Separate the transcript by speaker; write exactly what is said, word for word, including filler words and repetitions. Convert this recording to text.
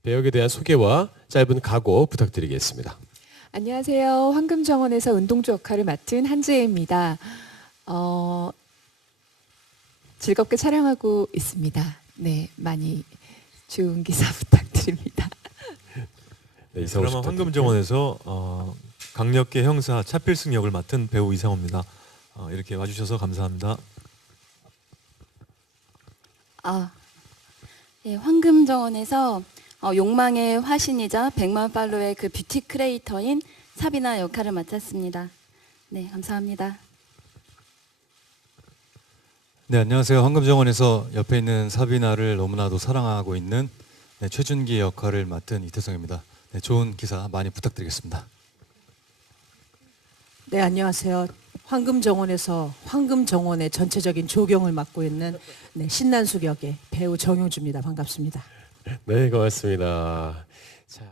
Speaker 1: 배역에 대한 소개와 짧은 각오 부탁드리겠습니다.
Speaker 2: 안녕하세요. 황금정원에서 은동주 역할을 맡은 한지혜입니다. 어, 즐겁게 촬영하고 있습니다. 네, 많이 좋은 기사 부탁드립니다.
Speaker 1: 네, 이상호 씨
Speaker 3: 드라마
Speaker 1: 부탁드릴게요.
Speaker 3: 황금정원에서 어, 강력계 형사 차필승 역을 맡은 배우 이상호입니다. 어, 이렇게 와주셔서 감사합니다.
Speaker 4: 아, 예, 황금정원에서 어, 욕망의 화신이자 백만 팔로의 그 뷰티 크리에이터인 사비나 역할을 맡았습니다. 네, 감사합니다.
Speaker 5: 네, 안녕하세요. 황금정원에서 옆에 있는 사비나를 너무나도 사랑하고 있는 네, 최준기 역할을 맡은 이태성입니다. 네, 좋은 기사 많이 부탁드리겠습니다.
Speaker 6: 네, 안녕하세요. 황금정원에서 황금정원의 전체적인 조경을 맡고 있는 네, 신난숙 역의 배우 정용주입니다. 반갑습니다.
Speaker 1: 네, 고맙습니다.